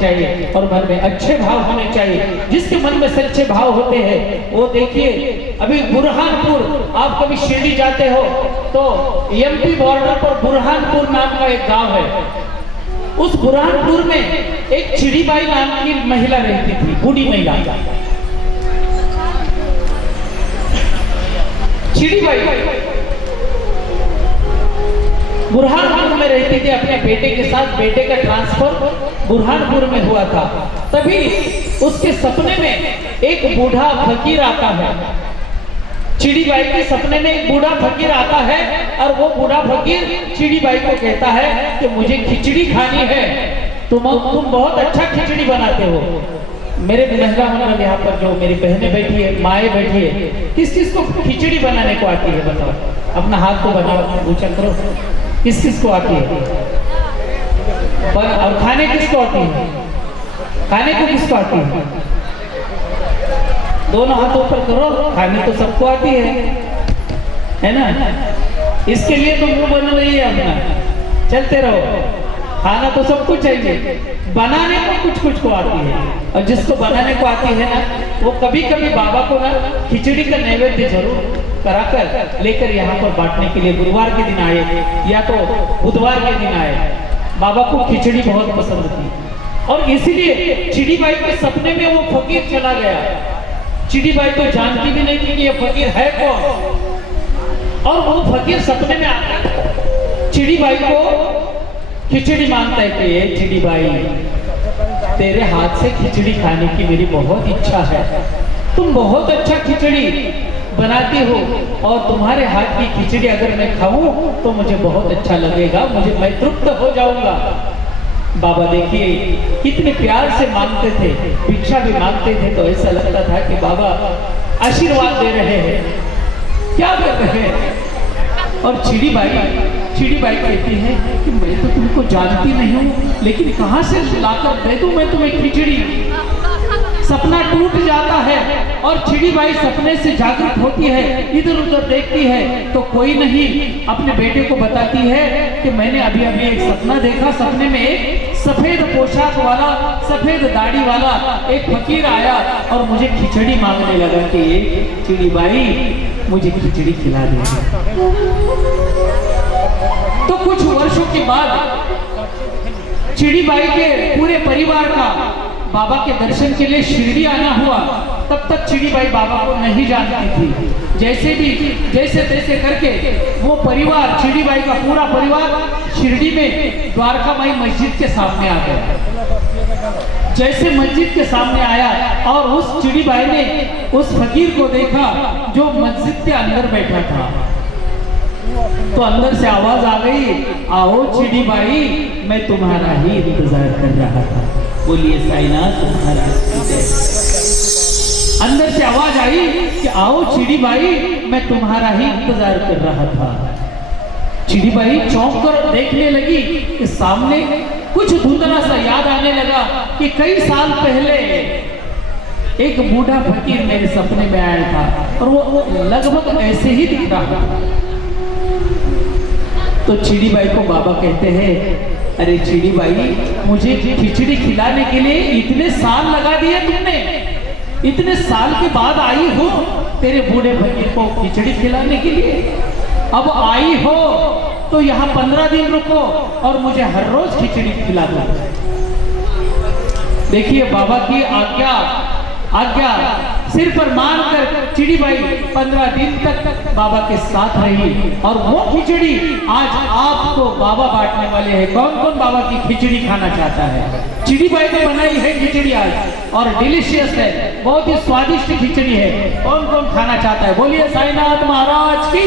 चाहिए और मन में अच्छे भाव होने चाहिए। जिसके मन में सच्चे भाव होते हैं वो देखिए, अभी बुरहानपुर, आप कभी शिरडी जाते हो तो एमपी बॉर्डर पर बुरहानपुर नाम का एक गांव है। उस बुरहानपुर में एक चिड़ीबाई नाम की महिला रहती थी, बूढ़ी महिला। चिड़ीबाई बुरहानपुर में रहती थी अपने बेटे के साथ। बेटे का ट्रांसफर बुरहानपुर में हुआ था। तभी उसके सपने में एक बूढ़ा फकीर आता है। चिड़ीबाई के सपने में एक बूढ़ा फकीर आता है और वो बूढ़ा फकीर चिड़ीबाई को कहता है कि मुझे खिचड़ी खानी है, तुम बहुत अच्छा खिचड़ी बनाते हो। मेरे महिला मंडल यहाँ पर जो मेरी बहनें बैठी है, माए बैठी है, किस किस को खिचड़ी बनाने को आती है बताओ? अपना हाथ को बनाओ, ऊंचा करो। किस किस को आती है? और खाने किसको आती है? खाने को किसको आती है? दोनों हाथों पर करो। खाने तो सबको आती है ना? इसके लिए तो मुंह बना नहीं है अपना, चलते रहो। खाना तो सबको चाहिए, बनाने को कुछ कुछ को आती है। और जिसको बनाने को आती है ना, वो कभी कभी बाबा को ना खिचड़ी का नैवेद्य जरूर कराकर लेकर यहाँ पर बांटने के लिए गुरुवार के दिन आए या तो बुधवार के दिन आए। बाबा को खिचड़ी बहुत पसंद थी और इसीलिए चिड़ीबाई के सपने में वो फकीर चला गया। चिड़ीबाई तो जानती भी नहीं थी कि ये फकीर है कौन। और वो फकीर सपने में आता चिड़ीबाई को खिचड़ी मांगता है कि ये चिड़ीबाई, तेरे हाथ से खिचड़ी खाने की मेरी बहुत इच्छा है। तुम बहुत अच्छा खिचड़ी बनाती हो और तुम्हारे हाथ की खिचड़ी अगर मैं खाऊं तो मुझे बहुत अच्छा लगेगा, मैं तृप्त हो जाऊंगा। बाबा देखिए कितने प्यार से मांगते थे, भिक्षा भी मांगते थे तो ऐसा लगता था कि बाबा आशीर्वाद दे रहे हैं, क्या कर रहे हैं। और चिड़ीबाई कहती है कि मैं तो तुमको जानती नहीं हूँ, लेकिन कहाँ से लाकर दे दूं मैं तुम्हें खिचड़ी। सपना टूट जाता है और चिड़ीबाई सपने से जागृत होती है, इधर उधर देखती है तो कोई नहीं, अपने बेटे को बताती है कि मैंने अभी अभी एक सपना देखा। सपने में एक सफेद पोशाक वाला, सफेद दाढ़ी वाला एक फकीर आया और मुझे खिचड़ी मांगने लगा कि ये चिड़ीबाई मुझे खिचड़ी खिला दे। तो कुछ वर्षों के बाद चिड़ीबाई के पूरे परिवार का बाबा के दर्शन के लिए शिरडी आना हुआ। तब तक चिड़ीबाई बाबा को नहीं जानती थी। जैसे तैसे करके वो परिवार, चिड़ीबाई का पूरा परिवार शिरडी में द्वारका माई मस्जिद के सामने आ गया। जैसे मस्जिद के सामने आया और उस चिड़ीबाई ने उस फकीर को देखा जो मस्जिद के अंदर बैठा था, तो अंदर से आवाज आ गई, आओ चिड़ीबाई, मैं तुम्हारा ही इंतजार कर रहा था। बोलिए साईनाथ महाराज की जय। अंदर से आवाज आई कि आओ चिड़ीबाई, मैं तुम्हारा ही इंतजार कर रहा था। चिड़ीबाई चौंक कर देखने लगी कि सामने कुछ धुंधला सा याद आने लगा कि कई साल पहले एक बूढ़ा फकीर मेरे सपने में आया था और वो लगभग ऐसे ही दिख रहा था। तो चिड़ीबाई को बाबा कहते हैं, अरे चिड़ीबाई, मुझे खिचड़ी खिलाने के लिए इतने साल लगा दिए तुमने, इतने साल के बाद आई हो तेरे बूढ़े फकीर को खिचड़ी खिलाने के लिए। अब आई हो तो यहाँ 15 दिन रुको और मुझे हर रोज खिचड़ी खिला दो। देखिए बाबा की आज्ञा सिर पर मानकर चिड़ीबाई 15 दिन तक बाबा के साथ रही और वो खिचड़ी आज आपको बाबा बांटने वाले हैं। कौन कौन बाबा की खिचड़ी खाना चाहता है? चिड़ीबाई ने बनाई है खिचड़ी आज और डिलीशियस है, बहुत ही स्वादिष्ट खिचड़ी है। कौन कौन खाना चाहता है? बोलिए साईनाथ महाराज की।